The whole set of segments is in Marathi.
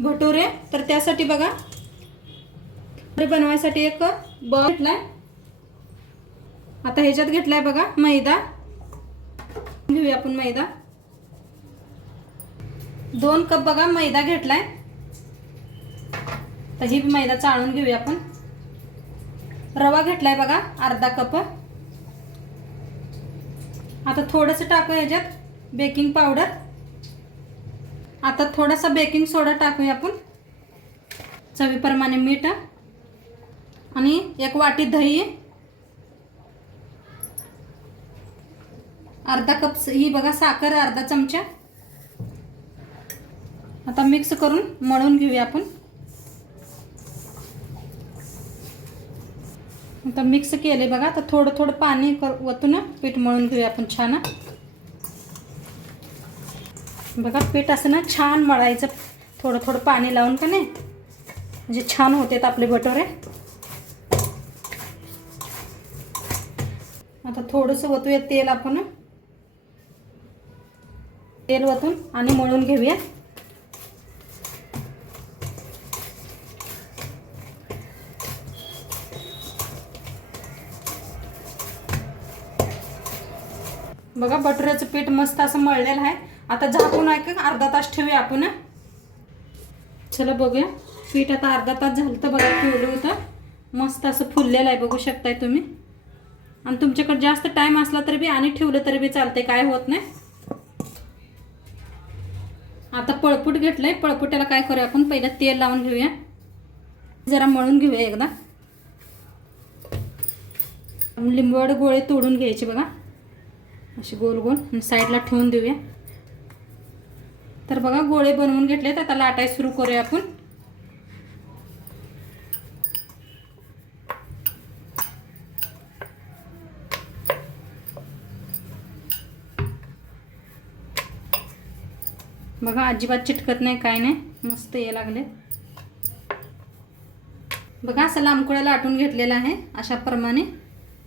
भटुरे. तर त्यासाठी बघा. बनवायसाठी एक ब घेतलाय. आता ह्याच्यात घेतलाय बघा मैदा. घेऊया आपण मैदा. दोन कप बघा मैदा घेतलाय. तर ही मैदा चाळून घेऊया आपण. रवा घेतलाय बघा अर्धा कप. आता थोडंसं टाकू ह्याच्यात बेकिंग पावडर. आता थोडासा बेकिंग सोडा टाकूया आपण. चवीप्रमाणे मीठ आणि एक वाटी दही. अर्धा कप ही बघा साखर अर्धा चमचा. आता मिक्स करून मळून घेऊया आपण. आता मिक्स केले बघा आता थोडं थोडं पाणी कर वतून पीठ मळून घेऊया आपण छान. बघा पीठ असं ना छान मळायचं. थोडं थोडं पाणी लावून का नाही? म्हणजे छान होते आपले बटोरे आता थोडंसं ओतूया तेल आपण. तेल वतून आणि मळून घेऊया. बघा बटुऱ्याचं पीठ मस्त असं मळलेलं आहे. आता झाकून आहे का अर्धा तास ठेवूया आपण चला बघूया. पीठ आता अर्धा तास झालं तर बघा ठेवलं होतं. मस्त असं फुललेलं आहे बघू शकताय तुम्ही. आणि तुमच्याकडे जास्त टाईम असला तरी बी आणि ठेवलं तरी बी चालतंय काय होत नाही. आता पळपूट घेतलंय पळपुट्याला काय करूया आपण? पहिलं तेल लावून घेऊया. जरा मळून घेऊया एकदा. लिंबवड गोळे तोडून घ्यायचे बघा. असे गोल गोल साईडला ठेवून देऊया. तर बघा गोळे बनवून घेतलेत. आता लाटाय सुरू करूया आपण. बघा अजिबात चिटकत नाही काय नाही. मस्त ये लागले बघा असं लांबकुळ्या लाटून घेतलेलं आहे अशाप्रमाणे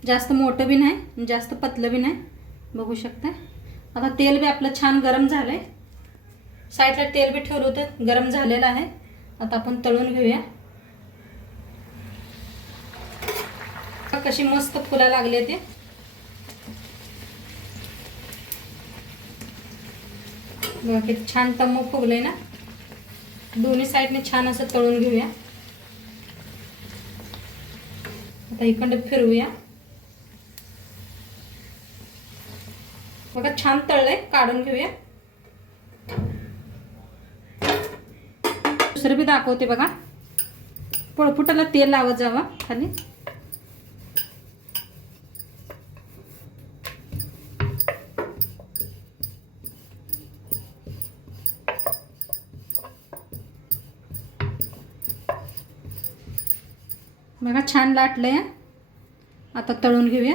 जास्त मोठं बी नाही जास्त पतलं बी नाही. बघू शकता आता तेल बी आपलं छान गरम झालं आहे साईडला तेल बी ठेवलं होतं गरम झालेलं आहे. आता आपण तळून घेऊया. कशी मस्त फुला लागले ते. किती छान टम्म फुगले ना. दोन्ही साईडने छान असं तळून घेऊया. आता इकडं फिरवूया. बघा छान तळलंय काढून घेऊया. दुसरं बी दाखवते बघा. पोळपुटाला तेल लावत जावा खाली. बघा छान लाटलंय. आता तळून घेऊया.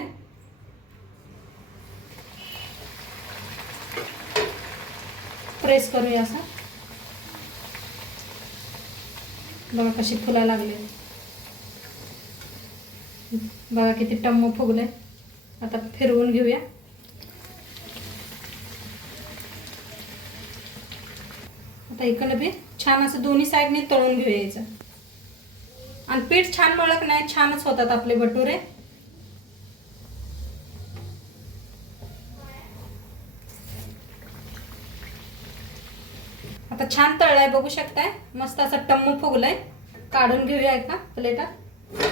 प्रेस करूया असं. बघा कशी फुला लागले. बघा किती टम्म फुगले. आता फिरवून घेऊया. आता इकडं बी छान असं दोन्ही साईडने तळून घेऊया यायचं आणि पीठ छान मळक नाही छानच होतात आपले भटुरे. आता छान तळलाय बघू शकताय. मस्त असं टम्मू फुगलाय. काढून घेऊया एका प्लेटात.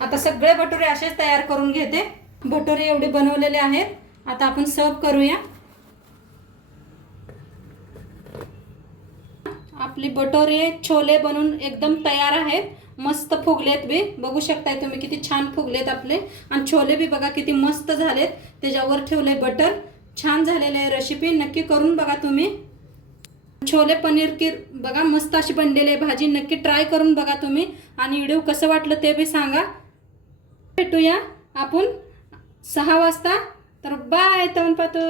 आता सगळे भटुरे असेच तयार करून घेते. भटुरे एवढे बनवलेले आहेत. आता आपण सर्व करूया. आपली भटोरे छोले बनून एकदम तयार आहेत. मस्त फुगलेत बी. बघू शकताय तुम्ही किती छान फुगलेत आपले. आणि छोले बी बघा किती मस्त झालेत. त्याच्यावर ठेवले बटर. छान झालेले आहे रेसिपी नक्की करून बघा तुम्ही. छोले पनीर की बघा मस्त अशी बनलेली आहे भाजी. नक्की ट्राय करून बघा तुम्ही. आणि व्हिडिओ कसं वाटलं ते बी सांगा. भेटूया आपण सहा वाजता. तर बाय तवन पातू